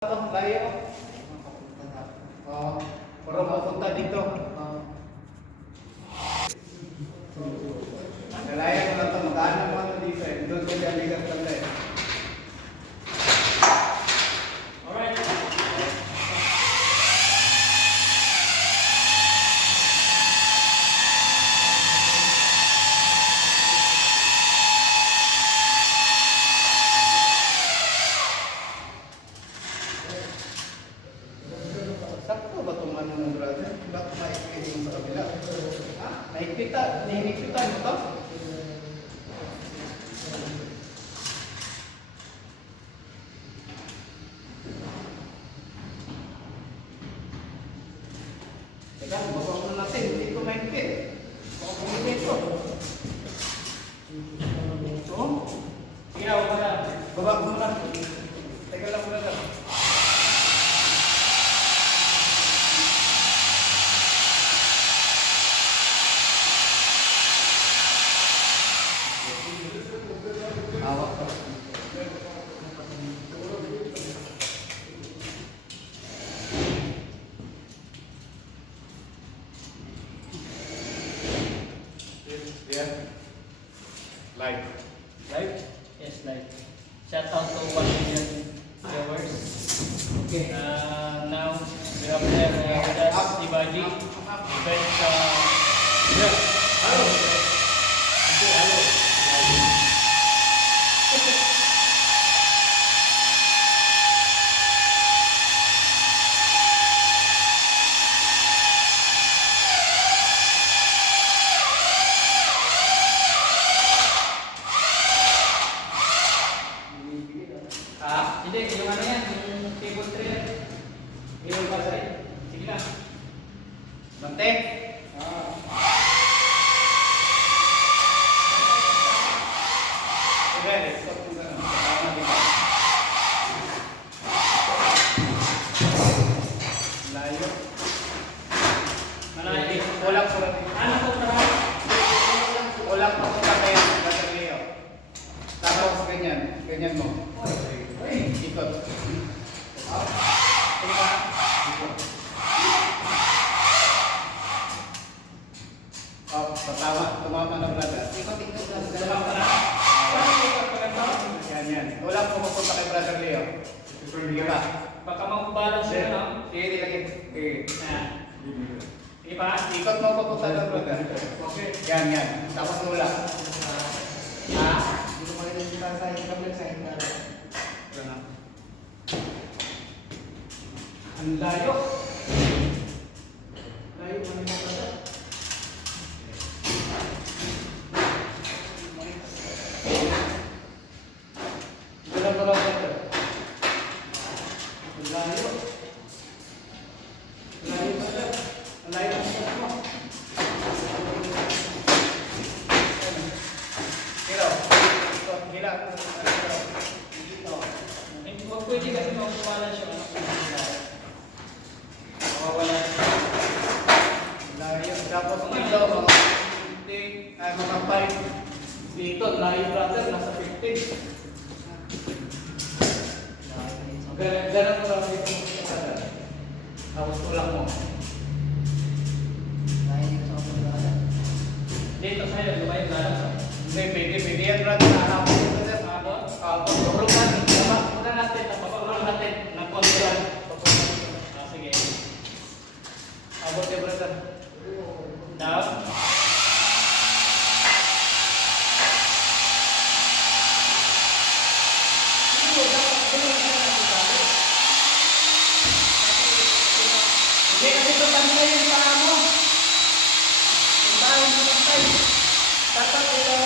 Layo. Para mapunta dito. Nalaya ko lang ito. Magkano mo ano dito eh. Doon ko daligan pala eh. Alright. Sakto ba itong ano mo brother? Bakit maikpit mo sa kabila? Ha? Nahihigpitan mo ito? Teka, baba mo natin. Hindi ko maikpit. Baka pumili ito. Ito? Sige na, huwag na. Baba mo na. Teka lang brother. Hawak pa. Yeah. Live. Live? Yes, live. Shout out to 1 million viewers. Okay. Now, we have there with us, Sibaji. First, Yeah. Hello. Okay, hello. hindi, yung ano yan, yung table tray. Yung basay. Sige lang. Bante. Sige, let's talk to them. Tama dito. Layo. Malayo. Walang surat. Ano po para? Walang pagkakay. Gagaleo. Tapos ganyan. Ganyan mo. Ikot. Sige ba? Ikot. Oh, tama. Tumama na brother. Ikot. Dalawang para. Paano po pagkakanta? Yan. Wala po mapunta kay brother Leo. Sige ba? Baka mag-balance siya, no? Sige, lagi. Okay. Ayan. Sige pa? Ikot mo papunta doon brother. Okay. Yan. Tapos nula. Ha? Hindi ko makita yung sa akin, kablag sa akin. Ito na. Ang layo. Layo, ano yung mga Ito na brother. Ang layo. Ang layo brother. Ang layo ng shot mo. Pero, ikot. Hila. Dito. Hindi mo pwede kasi mag-balance siya, no? Mawawala. Layo. Tapos dito, mga 50, ay mga 5. Dito, layo brother, nasa 50. Ganun mo lang dito. Tapos tulak mo. Layo yung sa kapag Dito sa'yo, lumayo balance. Hindi, pwede yan brother. Ahapon mo brother. Ako? Tulog na. Tama. Muna natin, napapagulong natin ng konti lang. Sige. Abot ya brother. Down. Hindi kasi ito pantay yung paa mo. Tayo mo tayo. Tatat ito.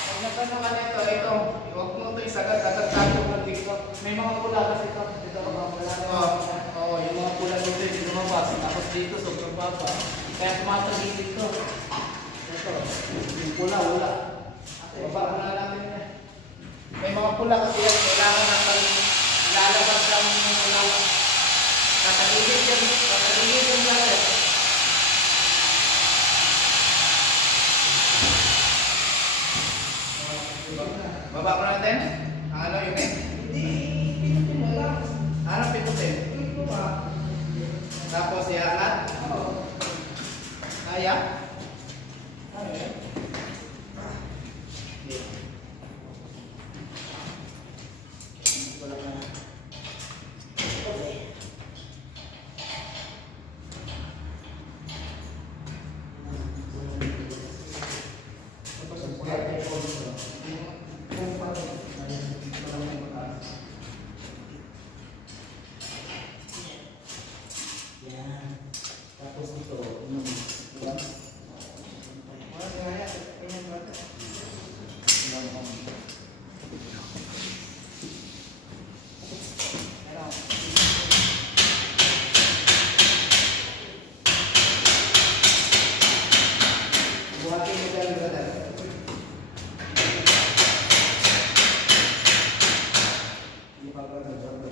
Pag nagano ka nito, ito. Huwag mo ito isagad. Tatat mo dito. May mga pula kasi ito. Dito ka mga pula. Oo, yung mga pula dito hindi lumabas. Tapos dito sobrang baba. Kaya tumatagin dito. Ito. Yung pula, wala. Baba mo na natin yan. May mga pula kasi yan. Kailangan natin lalabas ang mga kataligid yan. Kataligid yung brother. Baba ko natin. Ano yun eh? Hindi, pinutin mo lang. Ano, pito Tapos iangat. Kaya? Yan. Tapos ito, diba? Buhatin mo dyan, brother. Hindi pa brother, brother.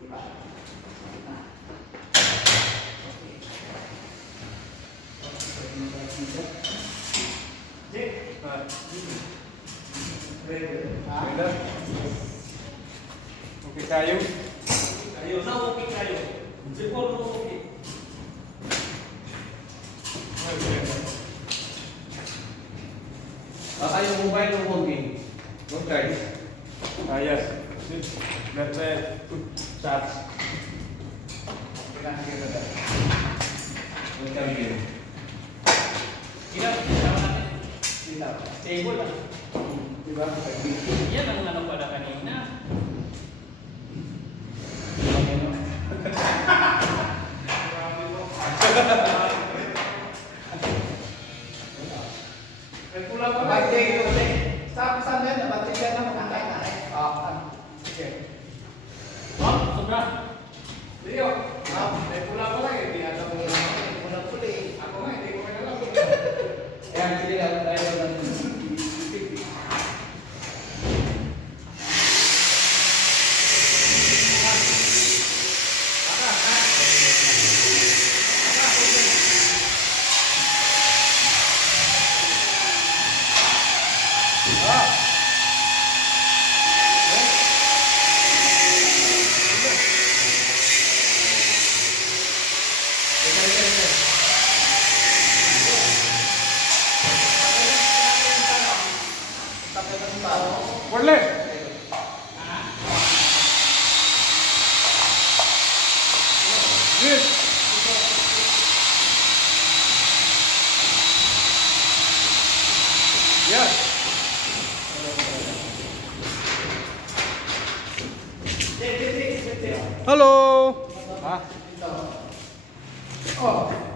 Diba? Okay tayo. Kayo, sa okay kayo. Siguro okay. Baka yung mobile mo working. Good guys. Yes. Left side. Shots. Sige brother. Good guys. Ilaw, ilaw natin. Sila. Stable lang. Diba? Yan ang ano pala kanina. May pula pa ba? Battery kasi. Saan yan? Battery yan na makakain na eh. Sige. Oh, sobra. Leo, may pula pa lang eh. Di ata mo lang. Unang puli. Ako nga, hindi ko may alam. Ayan, sige lang. Tayo lang. Wala. Yes. Yes. Hello. Ah. Oh.